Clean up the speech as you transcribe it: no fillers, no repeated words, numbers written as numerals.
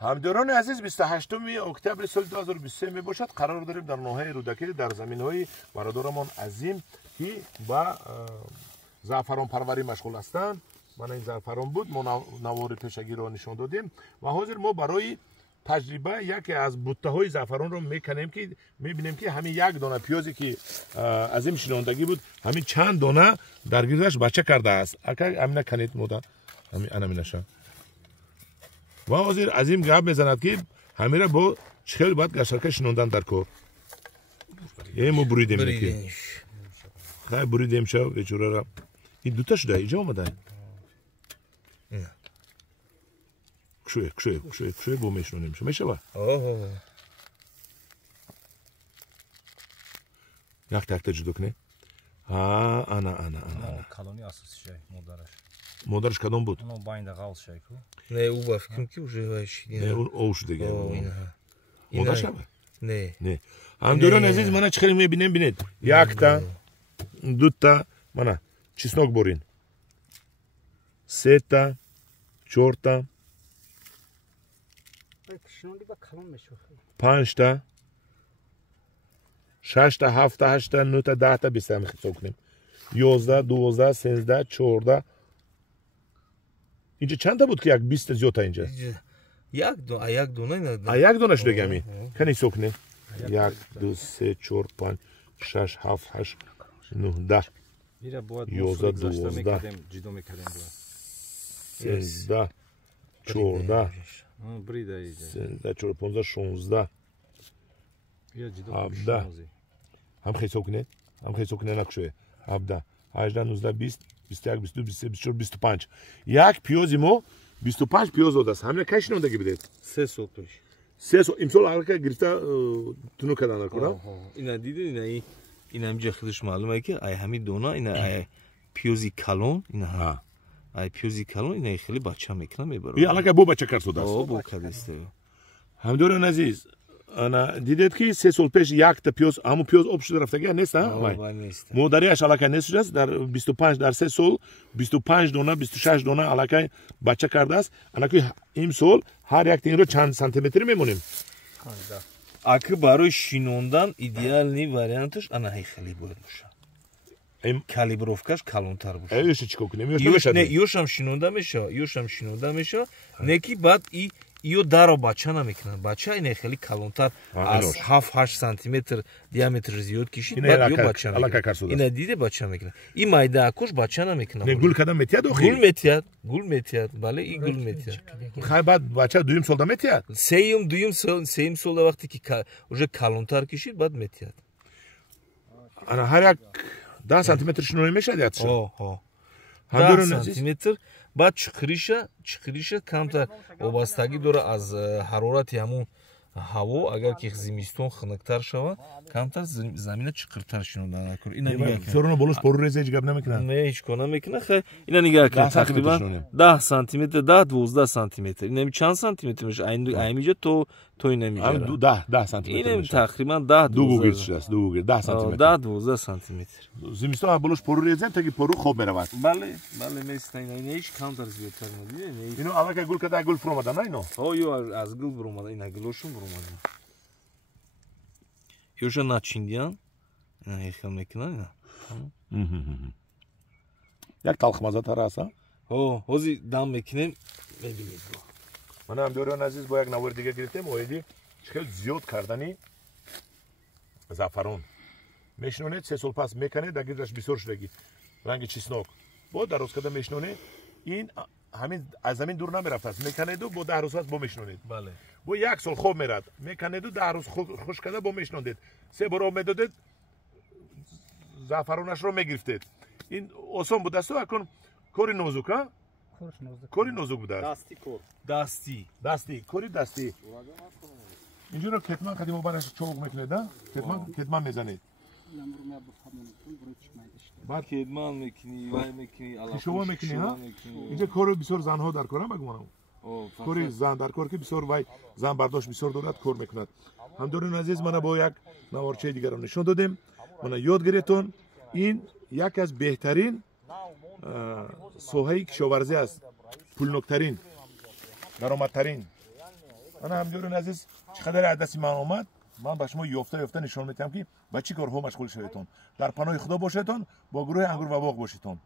همداران عزیز 28 اکتبر سال 2023 می باشد قرار داریم در ناحیه رودکی در زمین‌های برادرمان عظیم که با زعفران پروری مشغول هستند. من این زعفران بود، ما نوار پیشگی را نشان دادیم و حاضر ما برای تجربه یکی از بوته‌های زعفران رو میکنیم که میبینیم که همین یک دانه پیازی که از این شناندگی بود همین چند دانه در گیردش بچه کرده است. اگر همین کنید مودا همین نشه و حاضر از این گپ میزند که همین را با چخیل باید گشترکه شنوندن در کار. یه ما بریدیم که خیلی بریدیم شو بیچاره را. این دوتا شده اینجا آمده. کشوی بو میشونیم شو میشه با یک تکت جدو کنه. انا کالونی اساسی شای مادرش کدام بود؟ اون باینده قال شای کو نه او با فکرم که уже вайшиди نه اون اوش دیگه مادرش نه همدوران عزیز من چه خیلی میبینیم بینید یک تا دو تا من چسناک برین سه تا چهار تا 5 تا 6 تا 7 تا 8 تا 9 تا 10 تا 20 تا میخوام کنیم 11 12 13 14 اینجا چند تا بود که یک 20 تا زیاد اینجا یک دونه نه یک دونه شده گمی کنی سکنه 1 2 3 4 5 6 7 8 9 10 11 12 جدو میکردیم 13 14 بریده ایده 13 14 15 16 17 هم خیلی سکنه نکشوه 17 18 19 20 21 22 23 24 25 یک پیازی ما 25 پیاز داده است همین کش نوندگی بدید 3 سال پیش 3 سال امسال هر که گرفته تونو کردن کنم اینا دیدین اینا همینجا خودش معلومه که ای همین دونا اینا ای پیازی کلون اینا ای پیازی کلون اینا خیلی بچه میکنه میبره این الان بو بچه کرد است بو کردسته همدوران عزیز انا دیدید که 3 سال پیش یک تا پیاز همون پیاز آب شده رفته نیست مادریش علاقه نیست است در 25 در 3 سال 25 دانه 26 دانه علاقه بچه کرده است الان این سال هر یک تین رو چند سانتی متر میمونیم اگه برای شینوندن ایدئال نی وریانتش انا خیلی باید باشه کالیبروفکاش کلونتر باشه ایش چیکار کنیم یوشم شینونده میشه نکی بعد ایو даро бача намекунад бача ин хеле калонтар аз 7-8 сантиметр диаметр зиёд кишид баъд ё бача мекунад ина диде бача мекунад ин майдаакош бача намекунад не гул кадам метиад охир гул метиад бале и гул метиад хай баъд бача дуюм солда метиад сеюм солда вақте ки уже калонтар кишид баъд метиад ана ҳар як 10 сантиметр шиноӣ мешавад ятша 10 сантиметр بعد چخریشه کمتر وابستگی داره از حرارت همون هوا اگر که زمستون خنکتر شود کمتر زمین چقرتر شنودن نکن اینا نگاه کن سرونه بولش پرو ریزه هیچ گپ نمیکنن نه هیچ کار نمیکنه خیلی اینا نگاه کن تقریبا 10 سانتی متر 12 سانتی متر اینا چند سانتی متر میشه اینجا تو اینا میگه 10 سانتی متر اینا تقریبا 10 دو گیرش است 10 سانتی متر 12 سانتی متر زمستون بولش پرو ریزه تا که پرو خوب برود بله نیست اینا هیچ کمتر زیادتر نمیده اینو اول که گل کرده گل فرو اومدن اینو یو از گل فرو اومدن اینا گلشون فرو اومدن یوشا начиндиан اینا خیلی میکنن یک تلخ مزه تر است هوزی دم میکنیم ببینید من هم دوران عزیز با یک نوار دیگه گرفتم اویدی خیلی زیاد کردنی زعفران میشنونه 3 سال پس میکنه در گیرش بسیار شدگی رنگ چسناک با در روز کده میشنونه این همین از زمین دور نمیرفت است میکنه دو با 10 روز پس با میشنونید بله با 1 سال خوب میرد میکنه دو 10 روز خوش کرده با میشنوندید 3 بار میدادید زعفرانش رو میگرفتید این آسان بود است اکن کاری نازک ها کاری نازک بود دستی کاری دستی اینجوری کتمان قدیم بانش چوب میکنید ها کتمان میزنید بعد کتمان میکنی وای میکنی شما میکنی ها اینجا کار بسیار زنها در کارم بگم کاری زن در کار که بسیار وای زن برداشت بسیار دارد کار میکند همدارون عزیز من با یک نوارچه دیگر رو نشون دادیم من یاد گرفتم این یک از بهترین سوهای کشاورزی است پولناکترین درآمدترین انا همجورین عزیز چقدر عدسی من آمد من به شما یافته نشان میدم که با چی کارها مشغول شویتون در پناه خدا باشیتون با گروه انگور و باغ باشیتون